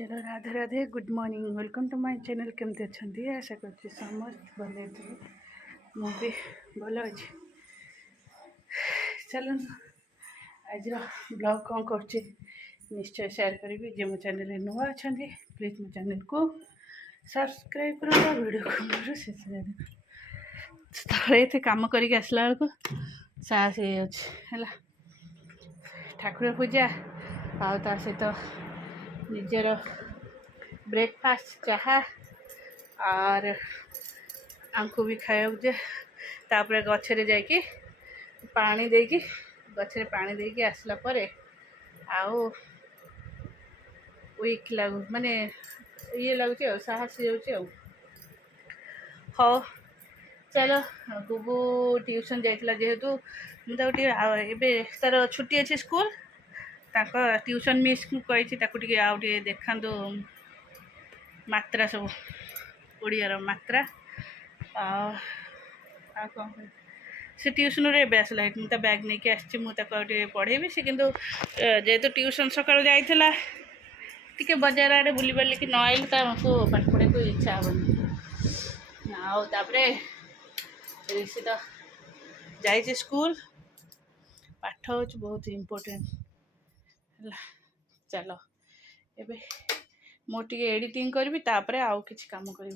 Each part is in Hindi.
चलो Radhe Radhe good morning welcome to my channel केमती अच्छी आशा कर समस्त भले भी भल अच्छे। चलो आज ब्लॉग कौन कर निश्चय शेयर करी जे मो चैनल नुआ अच्छा प्लीज मो चैनल को सब्सक्राइब कर वीडियो को मोर शेष तले कम करके आसला बेलू साहस है ठाकुर पूजा आ सहित निजर ब्रेकफास्ट चाहा और आंको भी खाया तापर गचरे जाकि पानी देकी गचरे पानी देकी आसला परे आउ वीक लगु माने ये लगुच साहस हो हाँ। चलो गुबू ट्यूशन जाइला जेहेतु मुझे तार छुट्टी अच्छी स्कूल ट्यूशन मिस कही आउ देखा मात्रा सब ओडियार मात्रा कौन से ट्यूशन रे आसला मुझे बैग नहीं कि आसी मुझे पढ़ेबी से किंतु जेहेतु ट्यूशन सकाल जाइला टी बजार आड़े बुली पारे कि न आइल को पाठ पढ़े को इच्छा हेनी आउे ऋषि तो जाइए स्कूल पाठ हूँ बहुत इम्पोर्टेंट है। चलो एबे मोटे एडिटिंग करी तापर आउ किसी काम करी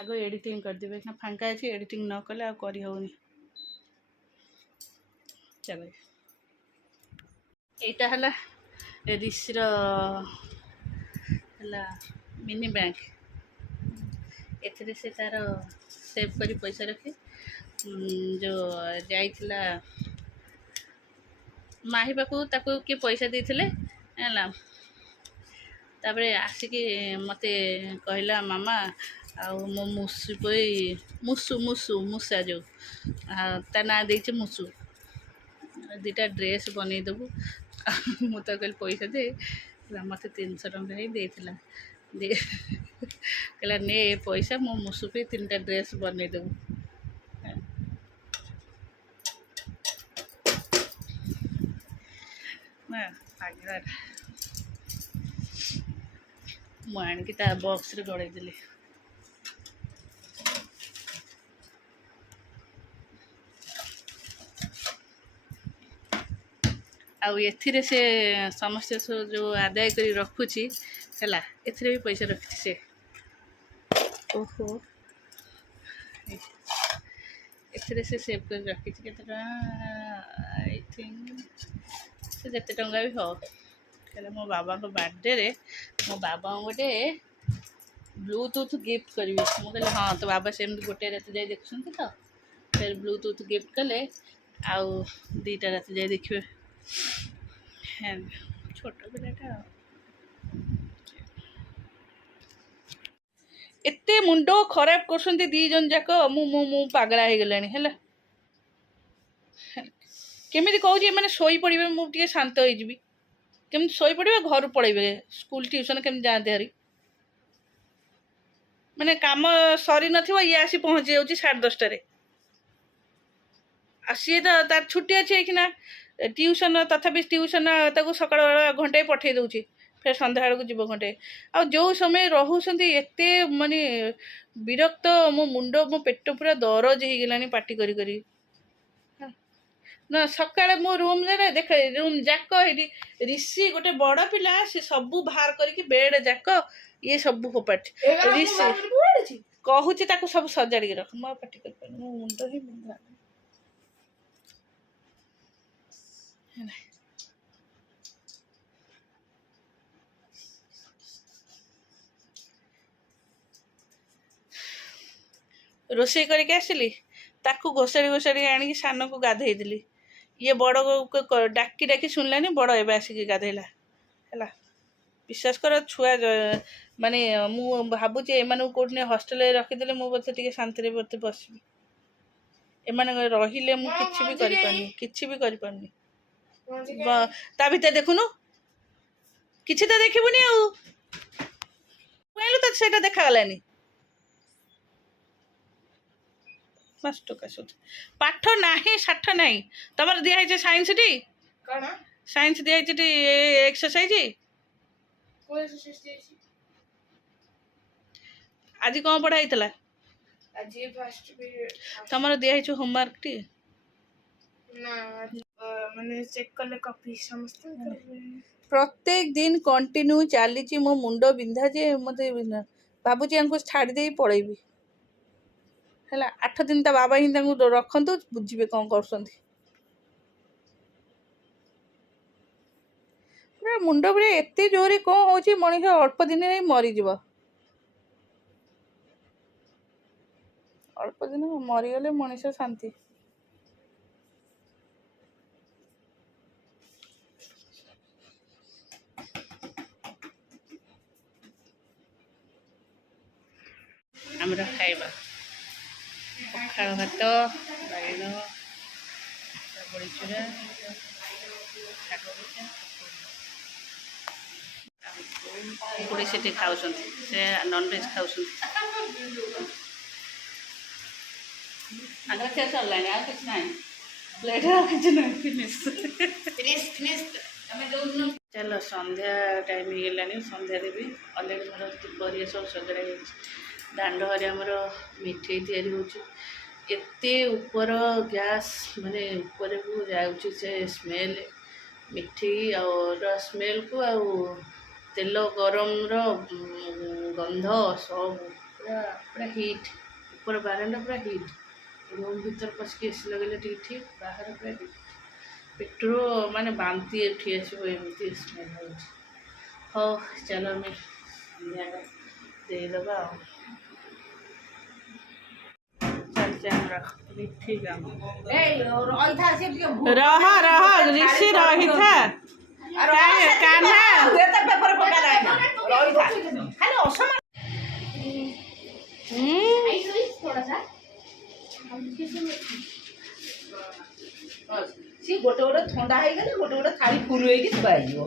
आग एडिटिंग करदेवे ना फांका अच्छी एडिटिंग न कले आरी होनी। चलो यहाँ है ऋषिर मिनी बैंक से तार सेव करी पैसा रखे जो जाइला माही पाखु ताको किए पैसा देते है तापर आसिकी मते कहला मामा आउ मो मुसु मुसु मुसु मुसा जो ता ना देचे मुसु दुटा ड्रेस बन देबू मु तो कहली पैसा दे मत 300 टंका ही देला दे कहला ने पैसा मो मुसु पे 3टा ड्रेस बन देबू मुझे बॉक्स रे गड़े देली आउ एथिरे से समस्या जो आदाय करी रखुची है एथिरे भी पैसा रखी से ओहो एथिरे से सेव कर रखी केते आई थिंक से जते टंगा भी हो कहले मो बाबा को बर्थडे रे मो बाबा गोटे ब्लूटूथ गिफ्ट करी मु कहले हाँ तो बाबा सेमती गोटे रात जाए देखुं तो फिर ब्लूटूथ गिफ्ट कले आउ 2टा रात जाए देखिए छोट पिलाटा एते मुंडो खराब कर दी जन जाक मु पागला हो गलानी है केमी कहे मैंने शोई पड़े मुझे शांत हो केमी शोई पड़े घर पड़े स्कूल ट्यूशन केमी जाते हरी मैंने काम सरी न ये आसी पहुँची जाऊँ 10:30 सी तो तार छुट्टी अच्छी ना ट्यूशन तथापि ट्यूशन सकाल घंटे पठे दूची फिर सन्ध्या बेलू जीव घंटे आ जो समय रोच एते माने विरक्त मो मुंड मो पेट पूरा दरज हो गलानी पाटी करी करी ना सकाଳେ मो रूम रे देख रूम जाक ऋषि गोटे बड़ पिला से सबू बाहर करके बेड जाक ये सबू फोपाट ऋषि कहूँ सब सजाड़ी रख मो पाटी कर मो मुंड ही मुंडा रोषे करके आसिली ताकू घोषाड़ी घोषाड़ी आनिक सान को गाधे देली ये बड़ डाकी डाकी शुणलानी बड़ एवं आसिक गाधेला है विश्वास कर छुआ माने मु भावुची एम कौटने हस्टेल रखीदे मुझे टे शांति बस बसबी एम रही किसी भी करी ता भीतर देखुनु किसी तो देखबुनि आलु तो से देखागलानी पाठ ना साठ ना तुम दिखाई साइंस टी साइंस दिखाई एक्सरसाइज आज कौन पढ़ाई थला आज ये फर्स्ट पीरियड तमर दिया है होमवर्क टी ना मैंने चेक कले कॉपी समस्त प्रत्येक दिन कंटिन्यू चली मो मुंड बिंधा जे मत भावुची हमको छाड़ दे पड़ेबी है 8 दिन ता बाबा ही रखु बुझे कौन कर मुंड पूरा एत जोरे कौन हो मनीष अल्प दिन में मरीज अल्प दिन मरीगले मनीष शांति आमर खाइबा पखाड़ भात बैगण बड़ी चूरा शाग भजा कुड़ी से खाऊ से नॉनवेज खाऊ आगे खे सरला किसी ना प्लेट किसी ना फिनिश चलो संध्या टाइम हो गलानी संध्या देवी अलरेडी मोर दुपहरिया सब सजड़ा दांड हरे आमर मिठे तैयारी होते ऊपर गैस माने ऊपर को जाऊँच से स्मेल मिठी और स्मेल को आउ तेल गरम गंध सब पूरा पूरा हिट ऊपर बारंडा पूरा हिट रूम भीतर पशिक एसी लगे ठीक बाहर पूरा हिट पेट्रो माने बांती उठी आसमती स्मेल हो चलो आम देदबा मिठी काम रह रह ऋषि रही था सी गोटे गोटे थंडा हो गले गोटे गोटे थाली फुल हो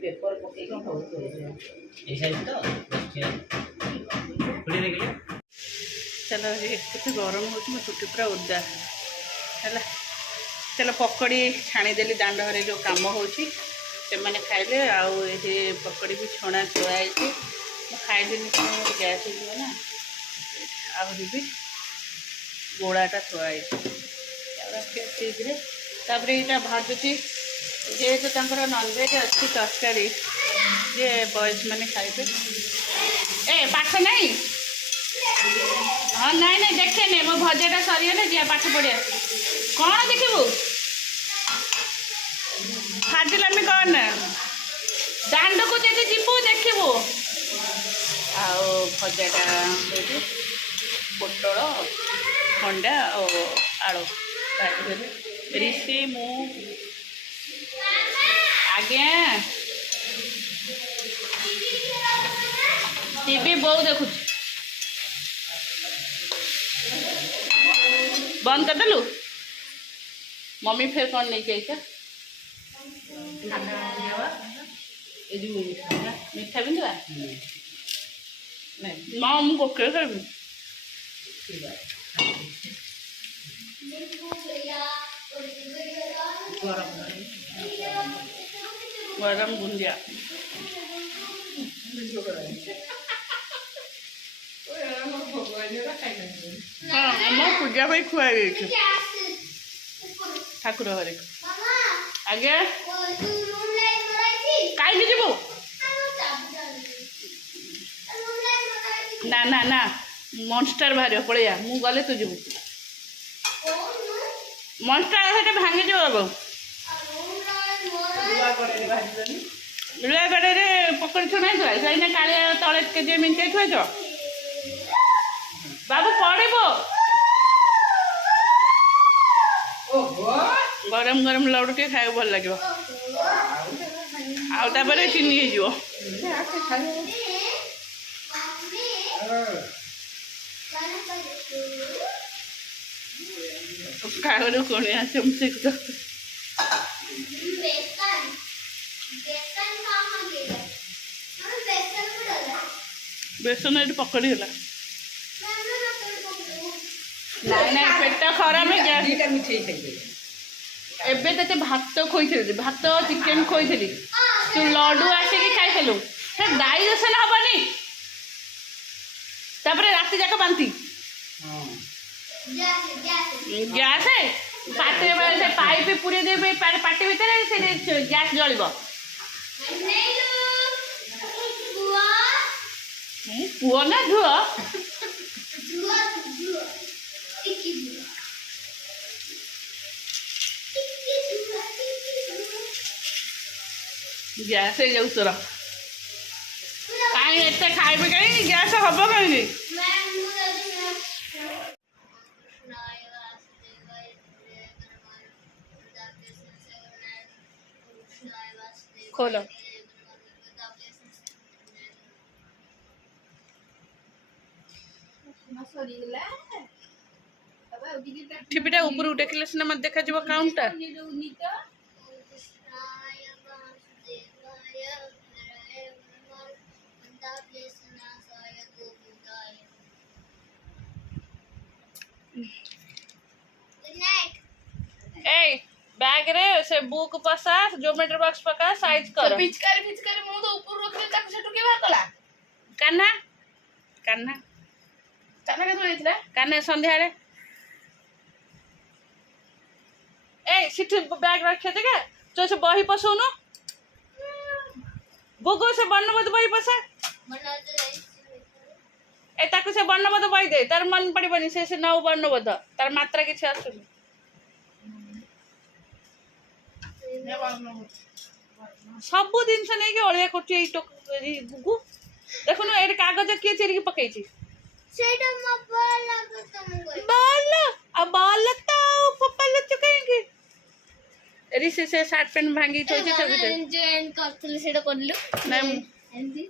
पेपर पकई चलो ये गरम हो छुट्टी पूरा उदा है चलो पकड़ी छाणीदेली दांड हरे जो कम होची से खाइले आउ ये पकड़ी भी छणा थुआई खाइदेली गैस हो ना आहरी भी गोड़ाटा थुआई फ्रिज यहाँ भाजुची जेहेतु नॉनवेज अच्छी तरकारी जे बॉयज मैंने खाइबे ए पाठ नहीं हाँ नहीं नहीं देखे नहीं मो भजाटा सरीगले जी पाठ पढ़िया कौन देखू फाजिलामी कौन दांड को जब जीवु देखू आजाटा पोटल खंडा और आलू ऋषि मु आज्ञा टीवी बहु देखु बंद कर देलु मम्मी फिर कौन नहीं चाहिए मीठा भी माँ मुझे गोके कर गरम बुंदिया हाँ आम पूजा भाई खुआई ठाकुर घरे आज्ञा कहीं जीवु ना ना ना मॉन्स्टर बाहर पलैया मु गले तू जीवु मॉन्स्टर से भांगी जो बाबू लुआ कड़े पकड़ी छुना सही काले तले के मिंटे थुआच बाबू पड़ो गरम गरम लड्डू टे खाए भल लगे आउे चीनी हो खाए कौन आसे बेसन ये पकड़ी गला ନାଇଁ ନାଇଁ ପେଟ ଖରାପ ଗ୍ୟାସ୍। ଦିଟା ମିଠେଇ ଖାଇବେ। ଏବେ ତତେ ଭାତ ଖୋଇଥିଲି, ଭାତ ଚିକେନ ଖୋଇଥିଲି, ତୁ ଲଡୁ ଆସିକି ଖାଇଥିଲୁ, ସେ ଡାଇଜେସନ ହବନି, ତାପରେ ରାତି ଯାକ ବାନ୍ତି ହଁ ଗ୍ୟାସ୍ ପାଟିରେ ସେ ପାଇପ୍ ପୁରେଇ ଦେବେ ପାଟି ଭିତରେ, ସେ ଗ୍ୟାସ୍ ଜଳିବ। ପୁଅ ନା ଝୁଅ? ଗ୍ୟାସ୍ ହେଇଯାଉଛି ତୋର, କାହିଁ ଏତେ ଖାଇବେ କାହିଁକି, ଗ୍ୟାସ୍ ହବ କାହିଁକି? ଖୋଲ ଠିପିଟା ଉପରକୁ ଟେକିଲେ ସିନା ମତେ ଦେଖାଯିବ କାଉଣ୍ଟଟା। ए बैग रे से बुक पसा, ज्योमेट्री बॉक्स पका, साइज कर। पिचकारी ମୁଁ ତ ଉପରୁ ରଖିଲି, ତାକୁ ସେଠୁ କିଏ ବାହାର କଲା? कान्हा कान्हा ତାର କେତେବେଳେ ହେଇଥିଲା? कान्हा संध्यारे ए सिटी बैग रखे देगा तो से बही पसोनो गोगो से वर्णबोध बही पसा ए ताकू से वर्णबोध बही दे, तार मन पड़िबनी से नौ वर्णबोध, तार मात्रा किछि आसुनी। सबु जिनस नहीं कि अलिया कर गुगु देखुन ये कागज किए चिरिकी पकई बाल बाल तो पप्पा लुचु कहीं एरी से शर्ट पैंट भांगी थोइছে सब जे एंड करथले सेटा करलु नहीं एंडी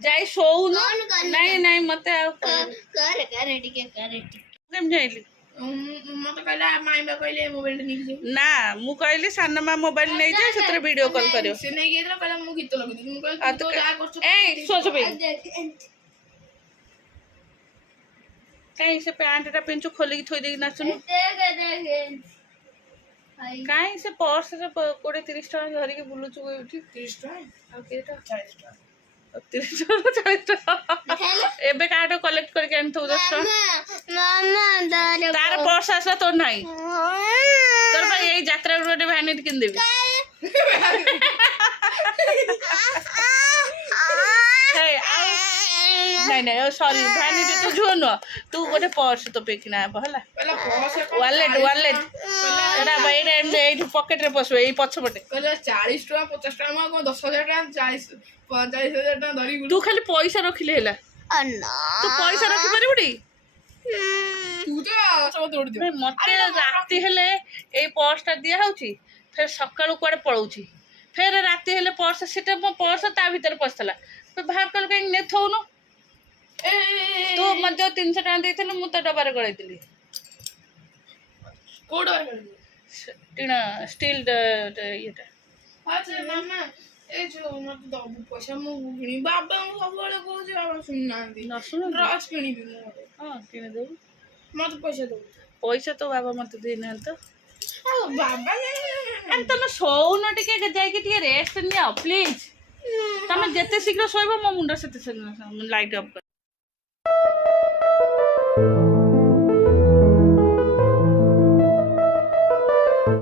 जाई सोउ नहीं नहीं मते आ करे टिके करे केम जाइली मते कहला माई बा कहले मोबाइल निक जे ना मु कहली सानमा मोबाइल नहीं जाए सेतरे वीडियो कॉल करियो से नहीं गेला कहला मु गीत लगदी मु कहल तो जा करछ ए सोच बे कहीं से पैंट टा पिंचु खोली की थोई देगी नाचुनु कहीं से पर्स रे 20-30 टका धरि के बुलुचु उठी 30 टका आ केटा 40 टका 30 टका 40 टका एबे काटो कलेक्ट करके आन तो 10 टका मामा तार पर्स आसला तो नहीं तोर भाई यही यात्रा रोड भैनिट किन देबी हे नहीं नहीं सॉरी भैनिट तू झुओ न तू गोटे पर्स तो पेकिना हला कहला purse wallet Etah wide and एठी पॉकेट रे पसबे एई पछपटे कहला 40 टका 50 टका मा 10,000 टका 40,000 टका धरि तू खाली पैसा रखिले हैला तू पैसा रखि परिबडी तू तो सब तोड़ दियो मते राती हेले ए पर्सटा दिया होची फिर सकाळु कुआडे पळौची फिर राती हेले पर्स सेटा मो पर्स ता भीतर पसला तो बाहर कल कहीं ने थौनो तू मते 300 टका देथिल मु तो डबारे गळैतिली कोड वर टीना स्टील येटा अच्छा मामा ए जो मत दो पैसा मु किनी बाबा मु सब बळे को जे बाबा सुनना दी न सुन ड्रग्स किनी भी मु हां किने दो मत पैसा दो पैसा तो बाबा मते देना तो आ बाबा अरे तुम सोउन टिके जाई के टिके रेस्ट नियो प्लीज तुम जते शीघ्र सोइबो मो मुंडा सेते लाइट ऑफ कर